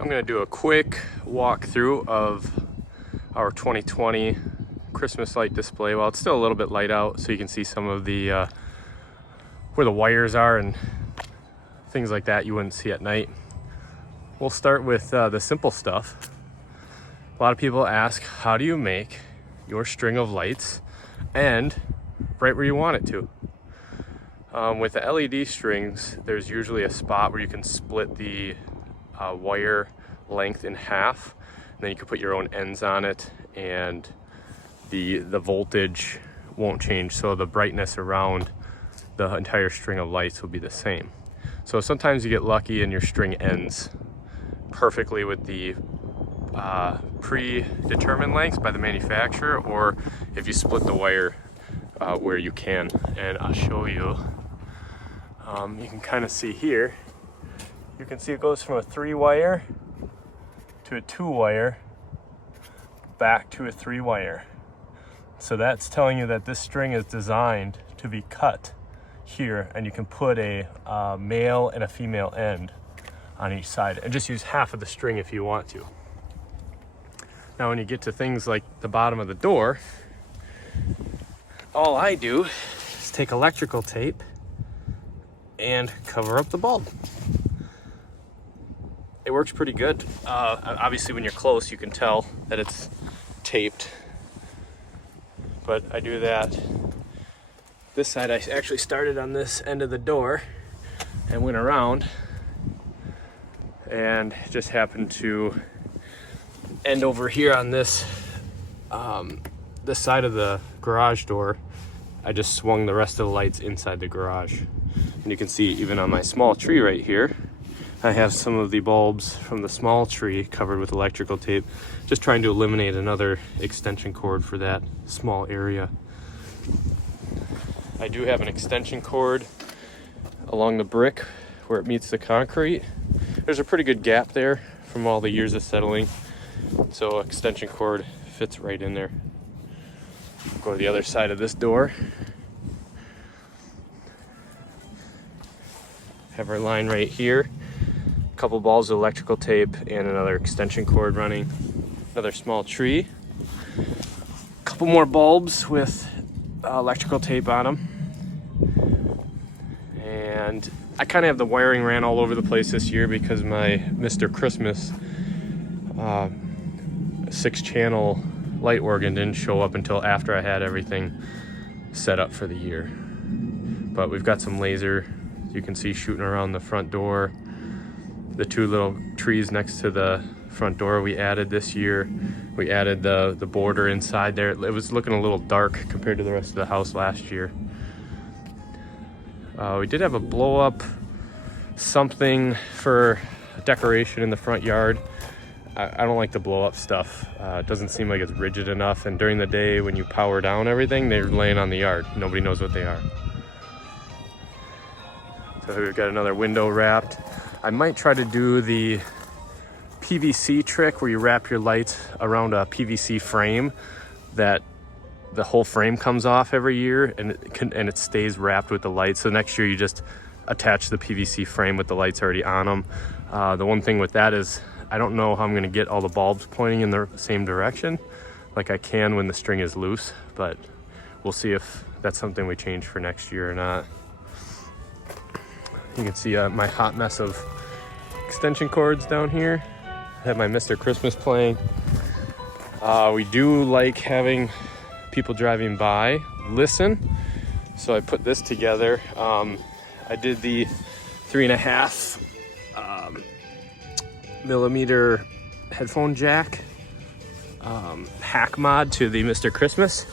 I'm going to do a quick walkthrough of our 2020 Christmas light display. Well, it's still a little bit light out, so you can see some of the where the wires are and things like that you wouldn't see at night. We'll start with the simple stuff. A lot of people ask, how do you make your string of lights end right where you want it to? With the LED strings, there's usually a spot where you can split the wire length in half, and then you can put your own ends on it, and the voltage won't change, so the brightness around the entire string of lights will be the same. So sometimes you get lucky and your string ends perfectly with the predetermined lengths by the manufacturer, or if you split the wire where you can. And I'll show you. You can kind of see here, you can see it goes from a 3-wire to a 2-wire back to a 3-wire. So that's telling you that this string is designed to be cut here, and you can put a male and a female end on each side and just use half of the string if you want to. Now when you get to things like the bottom of the door, all I do is take electrical tape and cover up the bulb. It works pretty good. Obviously when you're close you can tell that it's taped, but I do that. This side I actually started on this end of the door and went around, and just happened to end over here on this this side of the garage door. I just swung the rest of the lights inside the garage. And you can see even on my small tree right here, I have some of the bulbs from the small tree covered with electrical tape, just trying to eliminate another extension cord for that small area. I do have an extension cord along the brick where it meets the concrete. There's a pretty good gap there from all the years of settling, so extension cord fits right in there. Go to the other side of this door. Have our line right here. A couple balls of electrical tape and another extension cord running. Another small tree. A couple more bulbs with electrical tape on them. And I kind of have the wiring ran all over the place this year because my Mr. Christmas 6-channel light organ didn't show up until after I had everything set up for the year. But we've got some laser, you can see, shooting around the front door. The 2 little trees next to the front door we added this year. We added the border inside there. It was looking a little dark compared to the rest of the house last year. We did have a blow up something for decoration in the front yard. I don't like the blow up stuff. It doesn't seem like it's rigid enough, and during the day when you power down everything, they're laying on the yard. Nobody knows what they are. So we've got another window wrapped. I might try to do the PVC trick where you wrap your lights around a PVC frame that the whole frame comes off every year, and it stays wrapped with the lights. So next year you just attach the PVC frame with the lights already on them. The one thing with that is I don't know how I'm going to get all the bulbs pointing in the same direction like I can when the string is loose, but we'll see if that's something we change for next year or not. You can see my hot mess of extension cords down here. I have my Mr. Christmas playing. We do like having people driving by listen, so I put this together. I did the 3.5 millimeter headphone jack hack mod to the Mr. Christmas,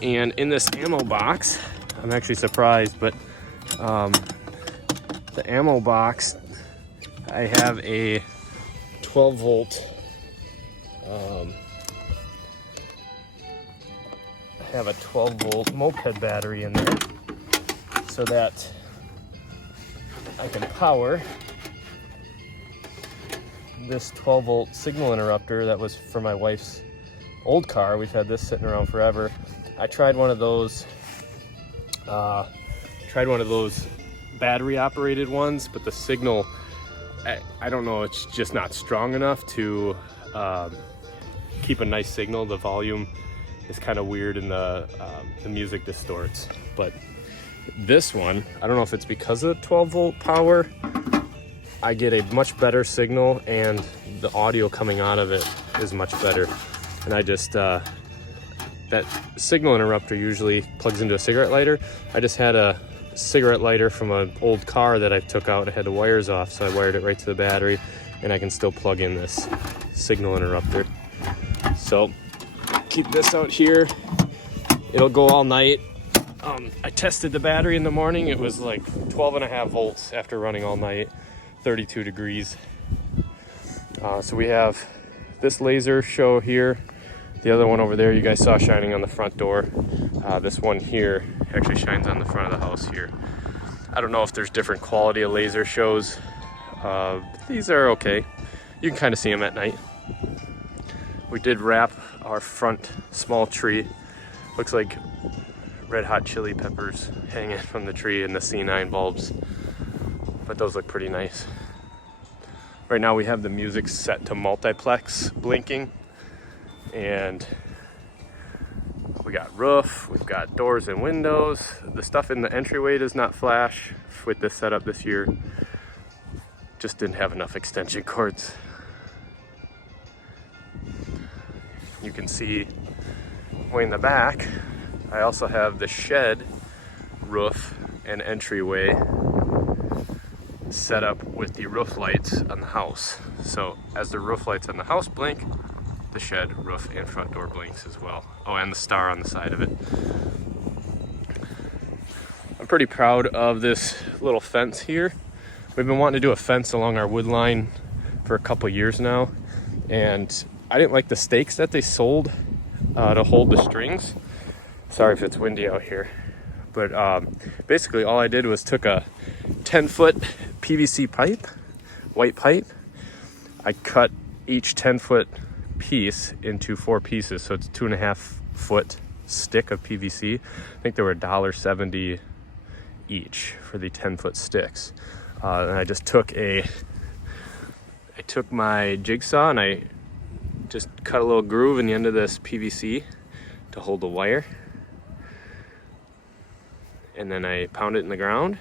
and in this ammo box, I'm actually surprised, but the ammo box, I have a 12 volt moped battery in there, so that I can power this 12 volt signal interrupter that was for my wife's old car. We've had this sitting around forever. I tried one of those battery operated ones, but the signal I don't know, it's just not strong enough to keep a nice signal. The volume is kind of weird and the music distorts. But this one, I don't know if it's because of the 12-volt power, I get a much better signal and the audio coming out of it is much better. And I just, that signal interrupter usually plugs into a cigarette lighter. I just had a cigarette lighter from an old car that I took out. I had the wires off, so I wired it right to the battery, and I can still plug in this signal interrupter. So keep this out here. It'll go all night. I tested the battery in the morning. It was like 12.5 volts after running all night, 32 degrees. So we have this laser show here. The other one over there you guys saw shining on the front door. This one here actually shines on the front of the house here. I don't know if there's different quality of laser shows. These are okay. You can kind of see them at night. We did wrap our front small tree. Looks like red hot chili peppers hanging from the tree and the C9 bulbs. But those look pretty nice. Right now we have the music set to multiplex blinking. And we got roof, we've got doors and windows. The stuff in the entryway does not flash with this setup this year. Just didn't have enough extension cords. You can see way in the back, I also have the shed roof and entryway set up with the roof lights on the house. So as the roof lights on the house blink, the shed, roof, and front door blinks as well. Oh, and the star on the side of it. I'm pretty proud of this little fence here. We've been wanting to do a fence along our wood line for a couple years now, and I didn't like the stakes that they sold to hold the strings. Sorry if it's windy out here. But basically all I did was took a 10-foot PVC pipe, white pipe. I cut each 10-foot piece into 4 pieces, so it's 2.5-foot stick of PVC. I think they were $1.70 each for the 10-foot sticks. And I just took my jigsaw and I just cut a little groove in the end of this PVC to hold the wire. And then I pounded it in the ground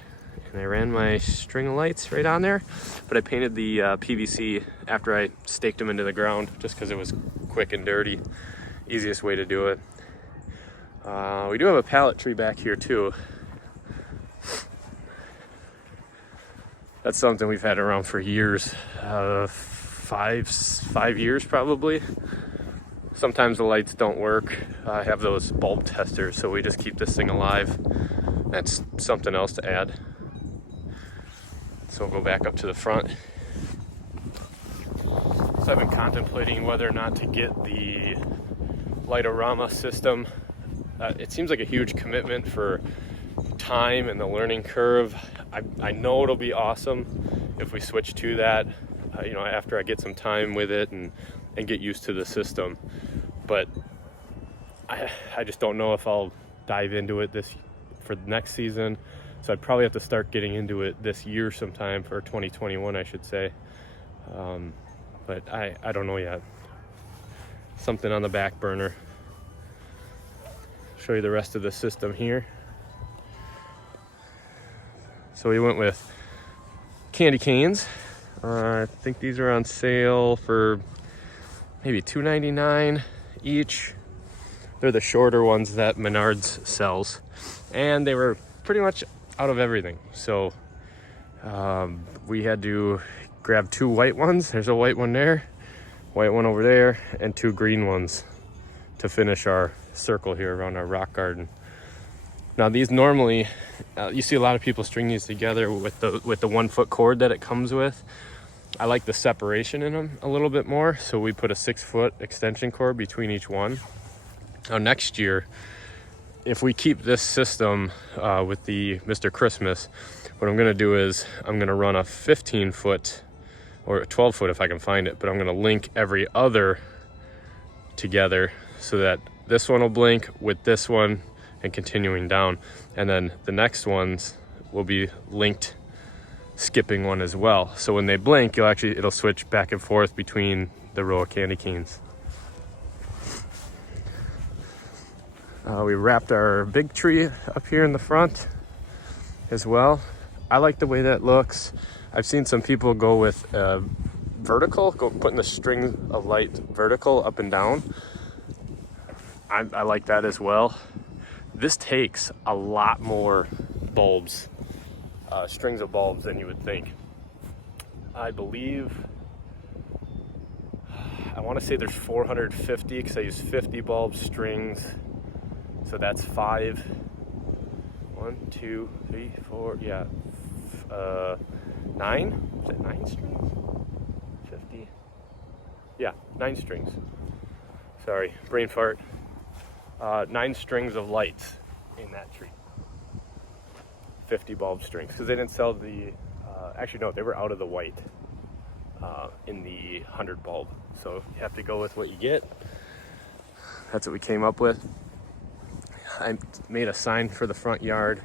and I ran my string of lights right on there. But I painted the PVC after I staked them into the ground just because it was quick and dirty. Easiest way to do it. We do have a pallet tree back here too. That's something we've had around for years. 5 years probably. Sometimes the lights don't work. I have those bulb testers, so we just keep this thing alive. That's something else to add. So we'll go back up to the front. So I've been contemplating whether or not to get the Lightorama system. It seems like a huge commitment for time and the learning curve. I know it'll be awesome if we switch to that, after I get some time with it and get used to the system. But I just don't know if I'll dive into it for the next season. So I'd probably have to start getting into it this year sometime, for 2021, I should say. But I don't know yet. Something on the back burner. Show you the rest of the system here. So we went with candy canes. I think these are on sale for maybe $2.99 each. They're the shorter ones that Menards sells. And they were pretty much out of everything. So we had to grab 2 white ones. There's a white one there, white one over there, and 2 green ones to finish our circle here around our rock garden. Now these normally, you see a lot of people string these together with the 1-foot cord that it comes with. I like the separation in them a little bit more, so we put a 6-foot extension cord between each one. Now next year, if we keep this system with the Mr. Christmas, what I'm gonna do is I'm gonna run a 15-foot or a 12-foot if I can find it, but I'm gonna link every other together so that this one will blink with this one and continuing down, and then the next ones will be linked skipping one as well. So when they blink, it'll switch back and forth between the row of candy canes. We wrapped our big tree up here in the front as well. I like the way that looks. I've seen some people go with vertical, putting the string of light vertical up and down. I like that as well. This takes a lot more bulbs, strings of bulbs than you would think. I believe, I want to say there's 450 because I use 50 bulb strings. So that's 5, 1, 2, 3, 4, yeah, 9, is that 9 strings? 50, yeah, 9 strings. Sorry, brain fart. 9 strings of lights in that tree. 50 bulb strings, because they didn't sell the, actually no, they were out of the white in the 100 bulb. So you have to go with what you get. That's what we came up with. I made a sign for the front yard.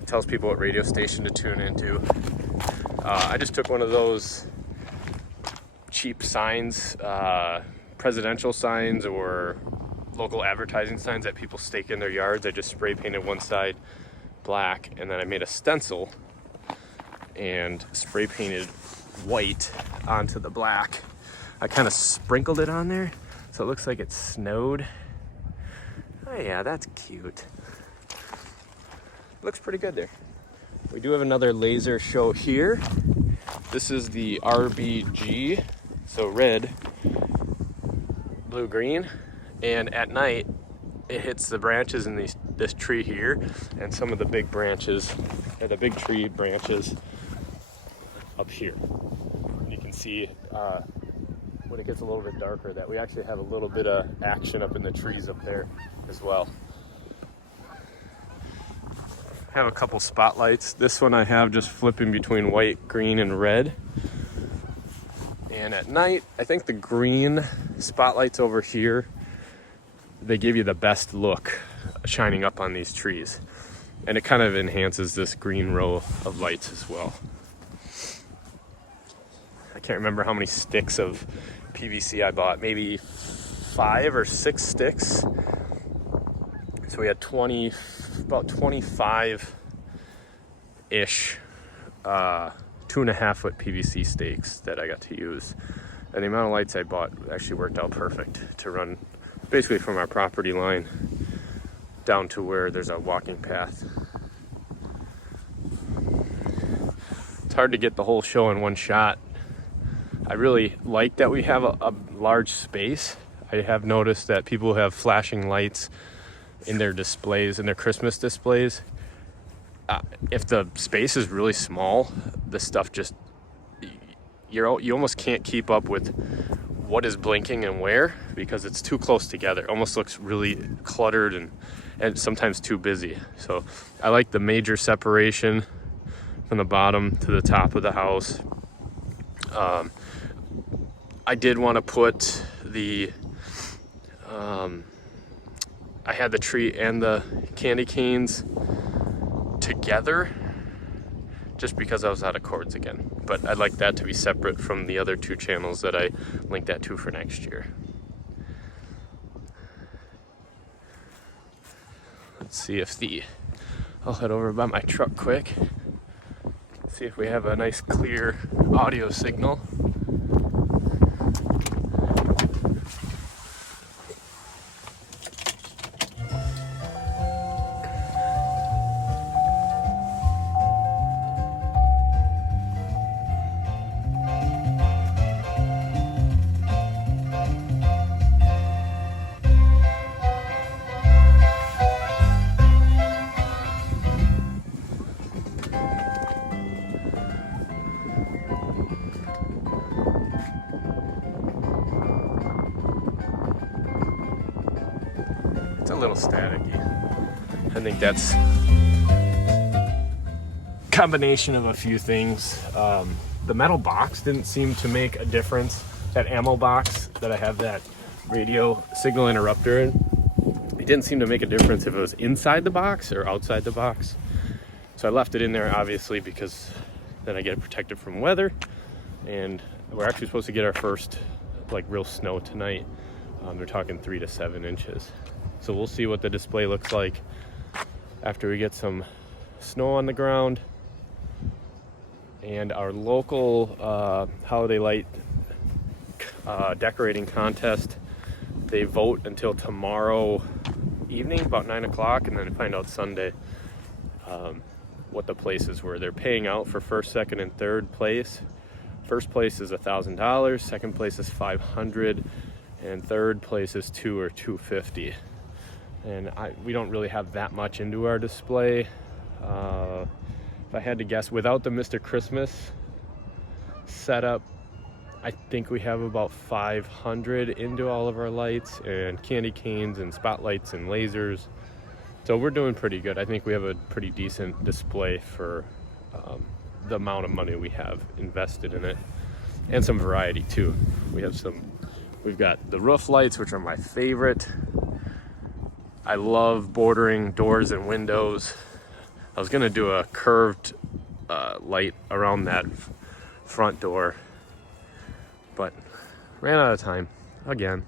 It tells people what radio station to tune into. I just took one of those cheap signs, presidential signs or local advertising signs that people stake in their yards. I just spray painted one side black, and then I made a stencil and spray painted white onto the black. I kind of sprinkled it on there so it looks like it snowed. Oh yeah, that's cute. Looks pretty good there. We do have another laser show here. This is the RBG, so red, blue, green. And at night, it hits the branches in this tree here, and some of the big branches, or the big tree branches up here. And you can see when it gets a little bit darker that we actually have a little bit of action up in the trees up there as well. I have a couple spotlights. This one I have just flipping between white, green, and red. And at night, I think the green spotlights over here, they give you the best look shining up on these trees. And it kind of enhances this green row of lights as well. I can't remember how many sticks of PVC I bought, maybe 5 or 6 sticks. So we had about 25-ish 2.5-foot PVC stakes that I got to use. And the amount of lights I bought actually worked out perfect to run basically from our property line down to where there's a walking path. It's hard to get the whole show in one shot. I really like that we have a large space. I have noticed that people have flashing lights in their displays, in their Christmas displays. If the space is really small, the stuff just, you almost can't keep up with what is blinking and where, because it's too close together. It almost looks really cluttered and sometimes too busy. So I like the major separation from the bottom to the top of the house. I did want to put the I had the tree and the candy canes together just because I was out of cords again. But I'd like that to be separate from the other 2 channels that I linked that to for next year. Let's see if I'll head over by my truck quick. See if we have a nice clear audio signal. A little staticky. I think that's a combination of a few things. The metal box didn't seem to make a difference. That ammo box that I have that radio signal interrupter in, it didn't seem to make a difference if it was inside the box or outside the box. So I left it in there obviously because Then I get it protected from weather, and we're actually supposed to get our first like real snow tonight. They're talking 3 to 7 inches. So we'll see what the display looks like after we get some snow on the ground. And our local holiday light decorating contest, they vote until tomorrow evening, about 9 o'clock, and then find out Sunday what the places were. They're paying out for first, second, and third place. First place is $1,000, second place is $500, and third place is $200 or $250. And we don't really have that much into our display. If I had to guess, without the Mr. Christmas setup, I think we have about 500 into all of our lights and candy canes and spotlights and lasers. So we're doing pretty good. I think we have a pretty decent display for the amount of money we have invested in it, and some variety too. We've got the roof lights, which are my favorite. I love bordering doors and windows. I was gonna do a curved light around that front door, but ran out of time again.